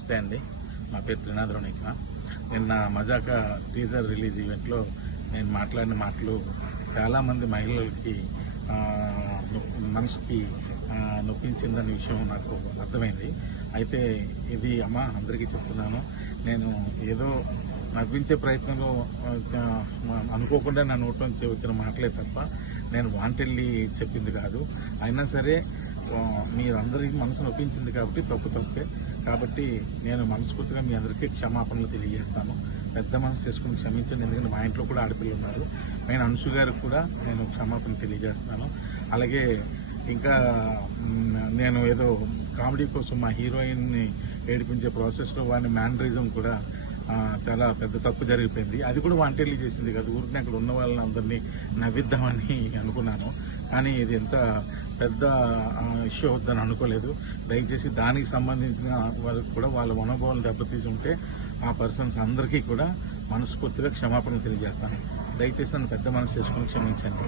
నమస్తే అండి. నా పేరు త్రినాథరావు నిఖిల. నిన్న మజాకా టీజర్ రిలీజ్ ఈవెంట్లో నేను మాట్లాడిన మాటలు చాలామంది మహిళలకి మనసుకి నొప్పించిందనే విషయం నాకు అర్థమైంది. అయితే ఇది అందరికీ చెప్తున్నాను. నేను ఏదో నవ్వించే ప్రయత్నంలో అనుకోకుండా నా నోట్లో నుంచి వచ్చిన మాటలే తప్ప నేను వాంటెడ్లీ చెప్పింది కాదు. అయినా సరే మీరందరికీ మనసు నొప్పించింది కాబట్టి తప్పే. కాబట్టి నేను మనస్ఫూర్తిగా మీ అందరికీ క్షమాపణలు తెలియజేస్తాను. పెద్ద మనసు చేసుకుని క్షమించండి. ఎందుకంటే మా ఇంట్లో కూడా ఆడపిల్లలు ఉన్నారు. నేను అంశు గారికి కూడా నేను క్షమాపణ తెలియజేస్తాను. అలాగే ఇంకా నేను ఏదో కామెడీ కోసం మా హీరోయిన్ని ఏడిపించే ప్రాసెస్లో వాడిని మ్యానరిజం కూడా చాలా పెద్ద తప్పు జరిగిపోయింది. అది కూడా వాంటెడ్లీ చేసింది కదా. ఊరికి అక్కడ ఉన్న వాళ్ళని అందరినీ నవ్విద్దామని అనుకున్నాను. కానీ ఇది ఎంత పెద్ద ఇష్యూ అవుద్దని అనుకోలేదు. దయచేసి దానికి సంబంధించిన వాళ్ళకి కూడా వాళ్ళ మనోభావాలను దెబ్బతీసి ఉంటే ఆ పర్సన్స్ అందరికీ కూడా మనస్ఫూర్తిగా క్షమాపణలు తెలియజేస్తాను. దయచేసి నన్ను పెద్ద మనసు చేసుకుని క్షమించండి.